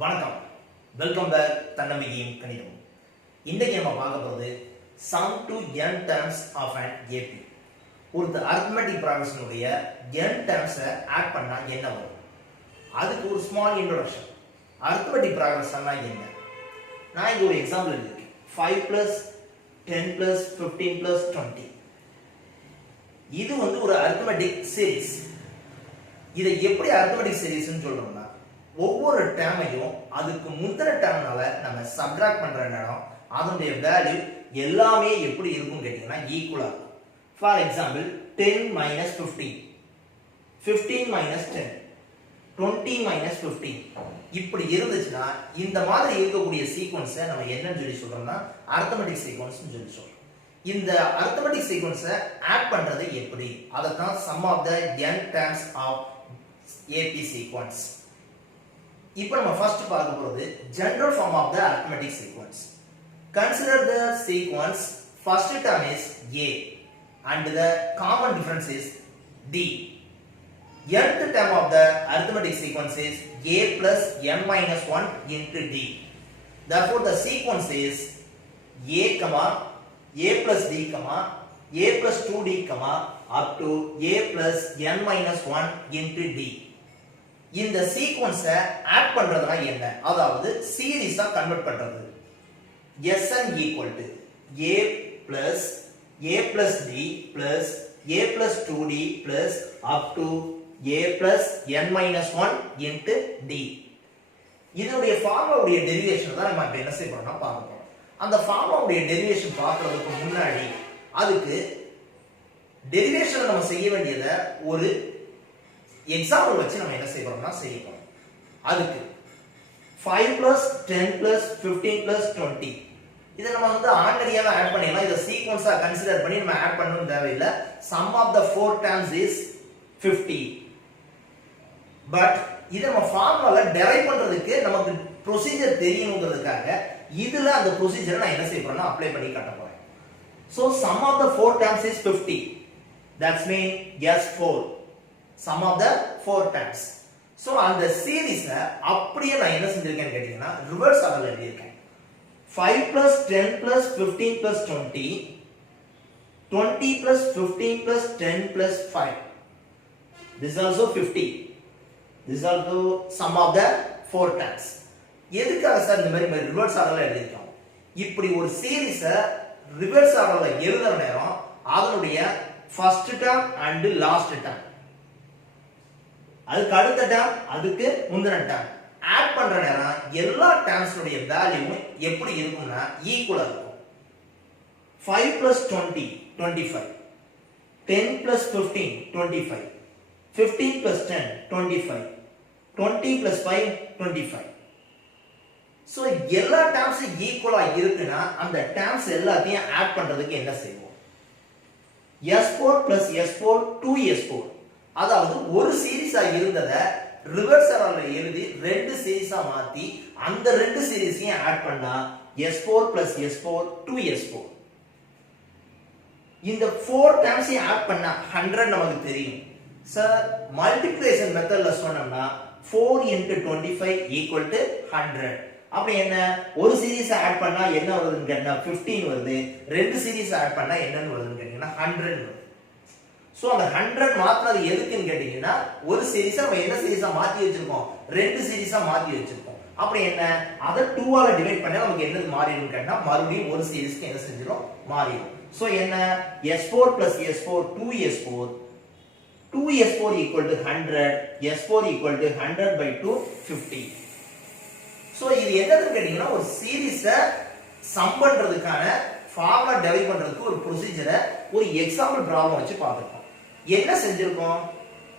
வணக்கம், welcome back. தன்னம்பிக்கையும் கணிதமும். இன்றைக்கு நம்ம பார்க்க போகிறது sum to n terms of an AP. ஒரு arithmetic progression உடைய n terms ஆட் பண்ணா என்ன வரும்? அதுக்கு ஒரு ஸ்மால் இன்ட்ரோடக்ஷன். arithmetic progression என்ன? நான் இங்க ஒரு எக்ஸாம்பிள் எடுத்துக்கேன். 5 plus 10 plus 15 plus 20. இது வந்து ஒரு arithmetic series. இதை எப்படி arithmetic series ன்னு சொல்றோம்னா, ஒவ்வொரு டேர்மையும் அதுக்கு முந்தின டேர்ம்னால நம்ம சப்ட்ராக்ட் பண்ற நேரம் அதனுடைய வேல்யூ எல்லாமே எப்படி இருக்கும் கேட்டீங்கன்னா ஈக்குவலா இருக்கும். For example 10 minus 15, 15 minus 10, 20 minus 15 இப்படி இருந்துச்சுன்னா இந்த மாதிரி இருக்கக்கூடிய சீக்வன்ஸை நம்ம என்னன்னு சொல்லி சொல்றோம்னா arithmetic sequence ன்னு சொல்லி சொல்றோம். இந்த arithmetic sequence ஆட் பண்றது எப்படி? அததான் sum of the n terms of AP sequence. இப்போ நம்ம ஃபர்ஸ்ட் பார்க்க போறது general form of the arithmetic sequence. Consider the sequence. First term is a and the common difference is d. Nth term of the arithmetic sequence is a plus n minus 1 into d. Therefore the sequence is a comma a plus d comma a plus 2d comma up to a plus n minus 1 into d. இந்த சீக்வென்ஸை add பண்றதுனா என்ன? அதாவது சீரிஸா convert பண்றது. Sn equal to a plus d plus a plus 2d plus up to a plus n minus 1 into d. இதனுடைய ஃபார்முலாவுடைய derivation தான் நம்ம இப்ப என்ன செய்ய போறோம்னா பார்க்க போறோம். அந்த ஃபார்முலாவுடைய டெரிவேஷன் பார்க்கிறதுக்கு முன்னாடி அதுக்கு டெரிவேஷன் நம்ம செய்ய வேண்டியதை ஒரு எக்ஸாம்பிள் வச்சு நம்ம என்ன செய்யறோம்னா செய்ய போறோம். அதுக்கு 5 plus 10 plus 15 plus 20 இத நம்ம வந்து ஆர்டினரியாவே ஆட் பண்ணிடலாம். இத சீக்வென்ஸா கன்சிடர் பண்ணி நம்ம ஆட் பண்ணனும் தேவையில்லை. sum of the four terms is 50. But இத நம்ம ஃபார்முலால டெரைவ் பண்றதுக்கு நமக்கு ப்ரொசீஜர் தெரியணும்ங்கிறதுக்காக இதுல அந்த ப்ரொசீஜரை நான் என்ன செய்ய போறேன்னா அப்ளை பண்ணி காட்ட போறேன். So sum of the four terms is 50. That's mean S4. Sum of the four terms. So அந்த சீரிஸ அப்படியே நான் என்ன செஞ்சிருக்கேன்னு கேட்டீங்கன்னா ரிவர்ஸ் ஆர்டர்ல எழுதியிருக்கேன். 5 plus 10 plus 15 plus 20, 20 plus 15 plus 10 plus 5. This is also 50. This is also sum of the four terms. எதுக்காக sir இந்த மாதிரி ரிவர்ஸ் ஆர்டர்ல எழுதியிருக்கோம்? இப்படி ஒரு சீரிஸ ரிவர்ஸ் ஆர்டர்ல எழுதுற நேரம் அதனுடைய first term and last term, அதுக்கு அடுத்த டேர்ம், அதுக்கு முந்தின டேர்ம் ஆட் பண்ற நேரம் எல்லா டேர்ம்ஸ்னுடைய வேல்யூவும் எப்படி இருக்கும்னா ஈக்குவலா இருக்கும். 5 plus 20 25, 10 plus 15 25, 15 plus 10 25, 20 plus 5 25. So எல்லா டேர்ம்ஸும் ஈக்குவலா இருக்குன்னா அந்த டேர்ம்ஸ் எல்லாத்தையும் ஆட் பண்றதுக்கு என்ன செய்வோம்? S4 plus S4 2S4. அதாவது ஒரு சீரிஸா இருந்ததை ரிவர்ஸ் ஆர்டர்ல எழுதி ரெண்டு சீரிஸா மாத்தி அந்த ரெண்டு சீரிஸையும் ஆட் பண்ணா S4 plus S4 2S4. இந்த 4 டேர்ம்ஸையும் ஆட் பண்ணா 100 நமக்கு தெரியும். சார் மல்டிப்ளிகேஷன் மெத்தட்ல சொன்னோம்னா 4 into 25 equal to 100. அப்படி என்ன? ஒரு சீரிஸ் ஆட் பண்ணா என்ன வருதுன்னு கேட்டா 15 வருது. ரெண்டு சீரிஸ் ஆட் பண்ணா என்னன்னு வருதுன்னு கேட்டீங்கன்னா 100 வருது. சோ அந்த 100 மாத்துறது எதுக்குன்னு கேட்டீங்கன்னா ஒரு சீரிஸா நம்ம என்ன சீரிஸா மாத்தி வச்சிருக்கோம்? ரெண்டு சீரிஸா மாத்தி வச்சிருக்கோம். அப்படி என்ன? அத 2 ஆல டிவைட் பண்ணா நமக்கு என்னது மாறிடும் கேட்டா மறுபடியும் ஒரு சீரிஸ்க்கு என்ன செஞ்சிரும்? மாறிடும். சோ என்ன? S4 plus S4 2S4, 2S4 equal to 100, S4 equal to 100 by 2 50. So இது என்னன்னு கேட்டீங்கன்னா ஒரு சீரிஸ சம் பண்றதுக்கான ஃபார்முலா டெரைவ் பண்றதுக்கு ஒரு ப்ரொசீஜரை ஒரு எக்ஸாம்பிள் ப்ராப்ளம் வச்சு பார்த்திருக்கோம். என்ன செஞ்சிருக்கோம்?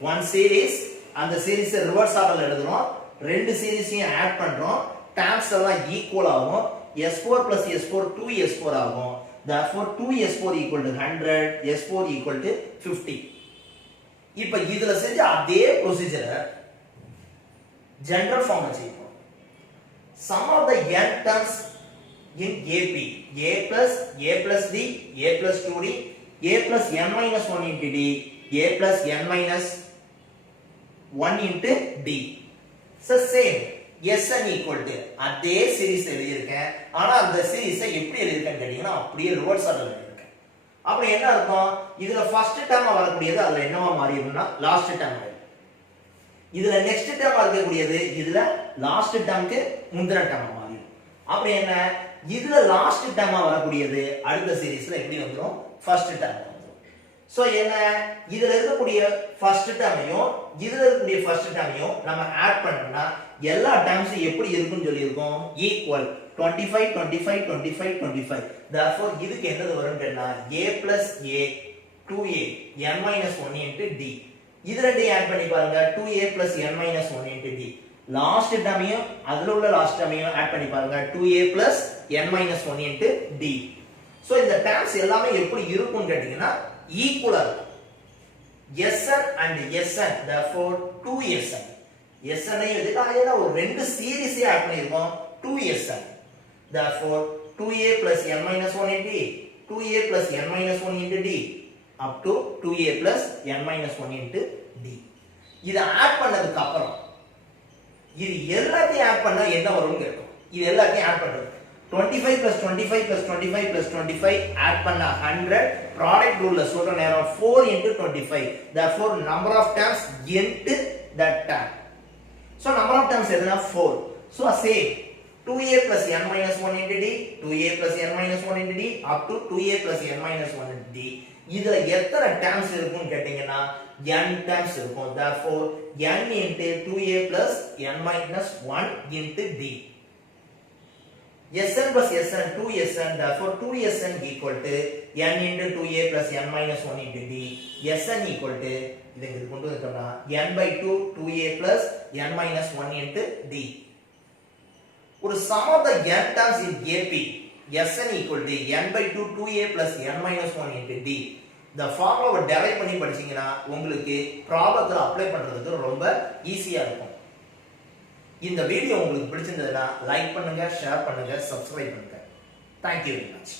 one series, அந்த சீரிஸ் ரிவர்ஸ் ஆர்டர்ல எழுதுறோம், ரெண்டு சீரிஸையும் ஆட் பண்றோம், டேர்ம்ஸ் எல்லாம் ஈக்குவல் ஆகும். S4 plus S4 2S4 ஆகும். therefore 2S4 equal to 100, S4 equal to 50. இப்போ இதுல செஞ்ச அதே ப்ரொசீஜரை ஜெனரல் ஃபார்ம்ல செய்யணும். sum of the n terms in AP, a plus d, a plus 2d, a plus n minus 1 into d, a plus n minus 1 into d. So same Sn equal to அதே series எழுதியிருக்கேன். ஆனா அந்த சீரிஸை எப்படி எழுதியிருக்கேன்னு கேட்டீங்கன்னா அப்படியே reverse ஆர்டர்ல எழுதியிருக்கேன். அப்படி என்ன அர்த்தம்? இதுல ஃபர்ஸ்ட் டேர்மா வரக்கூடியது அதுல என்னவா மாறிடும்னா லாஸ்ட் டேர்ம் ஆயிடும். இதுல நெக்ஸ்ட் டேர்மா இருக்கக்கூடியது இதுல லாஸ்ட் டேர்முக்கு முந்தின டேர்மா மாறிடும். அப்படி என்ன? இதுல லாஸ்ட் டேர்மா வரக்கூடியது அடுத்த சீரிஸ்ல எப்படி வந்துரும்? ஃபர்ஸ்ட் டேர்ம் வந்துரும். சோ என்ன? இதுல இருக்கக்கூடிய ஃபர்ஸ்ட் டேர்மையும் இதுல இருக்கக்கூடிய ஃபர்ஸ்ட் டேர்மையும் நம்ம ஆட் பண்ணோம்னா எல்லா டேர்ம்ஸும் எப்படி இருக்கும்னு சொல்லி இருக்கோம்? ஈக்குவல் 25 25 25 25. therefore இதுக்கு என்னது வரும்னு கேட்டா a plus a 2a n minus 1 into d. இது ரெண்டையும் ஆட் பண்ணி பாருங்க 2a plus n minus 1 into d. Last டேர்மையும் அதுல உள்ள லாஸ்ட் டேர்மையும் ஆட் பண்ணி பாருங்க 2a plus n minus 1 into d. So இந்த டேர்ம்ஸ் எல்லாமே எப்படி இருக்கும்னு கேட்டீங்கன்னா ஈக்குவலா இருக்கும். Sn and Sn therefore 2Sn. Sn ஐ எடுத்து அதேல ஒரு ரெண்டு சீரிஸை ஆட் பண்ணிருக்கோம் 2Sn. therefore 2a plus n minus 1 into d 2a plus n minus 1 into d up to 2a plus n minus 1 into d. இத ஆட் பண்ணதுக்கு அப்புறம் இது எல்லாத்தையும் ஆட் பண்ணா என்ன வரும்னு கேட்கும். இது எல்லாத்தையும் ஆட் பண்றது 25 plus 25 plus 25 plus 25 ஆட் பண்ணா 100. ப்ராடக்ட் ரூல்ல சொல்ற நேரம் 4 into 25. therefore number of terms into that term. so number of terms எதுனா 4. so same 2a plus n minus 1 into d 2a plus n minus 1 into d up to 2a plus n minus 1 into d. இதுல எத்தனை terms இருக்கும்னு கேட்டிங்கனா n terms இருக்கும். therefore n into 2a plus n minus 1 into d. Sn plus Sn 2Sn. therefore 2Sn equal to n into 2a plus n minus 1 into d. Sn equal to இதை இங்க கொண்டு வந்துட்டோம்னா n by 2 2a plus n minus 1 into d. ஒரு sum of the n terms in AP Sn equal to n by 2 2a plus n minus 1 into d. இந்த ஃபார்முலாவை derive பண்ணி படிச்சீங்கன்னா உங்களுக்கு ப்ராப்ளத்துல அப்ளை பண்றதுக்கு ரொம்ப ஈஸியா இருக்கும். இந்த வீடியோ உங்களுக்கு பிடிச்சிருந்ததுன்னா லைக் பண்ணுங்க, ஷேர் பண்ணுங்க, சப்ஸ்கிரைப் பண்ணுங்க. Thank you very much.